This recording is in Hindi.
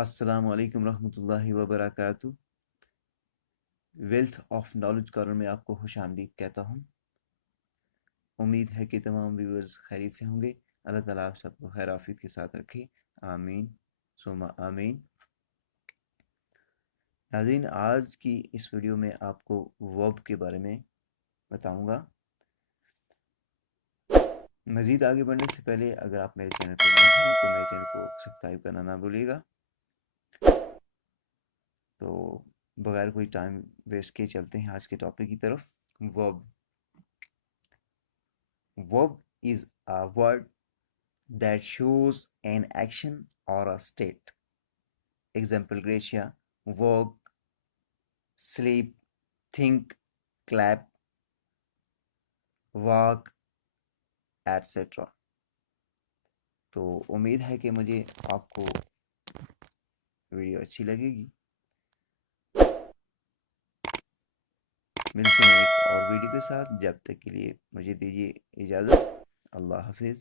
अस्सलामु अलैकुम रहमतुल्लाहि व बरकातुहू। वेल्थ ऑफ नॉलेज कॉर्नर में आपको खुश आमदीद कहता हूँ। उम्मीद है कि तमाम व्यूअर्स खैरियत से होंगे। अल्लाह ताला आप सबको खैर आफियत के साथ रखे, आमीन सुमा आमीन। नाज़रीन, आज की इस वीडियो में आपको वर्ब के बारे में बताऊंगा। मज़ीद आगे बढ़ने से पहले अगर आप मेरे चैनल पर नए हैं तो मेरे चैनल को सब्सक्राइब करना ना भूलिएगा। तो बगैर कोई टाइम वेस्ट किए चलते हैं आज के टॉपिक की तरफ। Verb verb is a word that shows an action or a state. Example Gracia, work, sleep, think, clap, walk, etc. तो उम्मीद है कि मुझे आपको वीडियो अच्छी लगेगी। मिलते हैं एक और वीडियो के साथ, जब तक के लिए मुझे दीजिए इजाज़त। अल्लाह हाफिज़।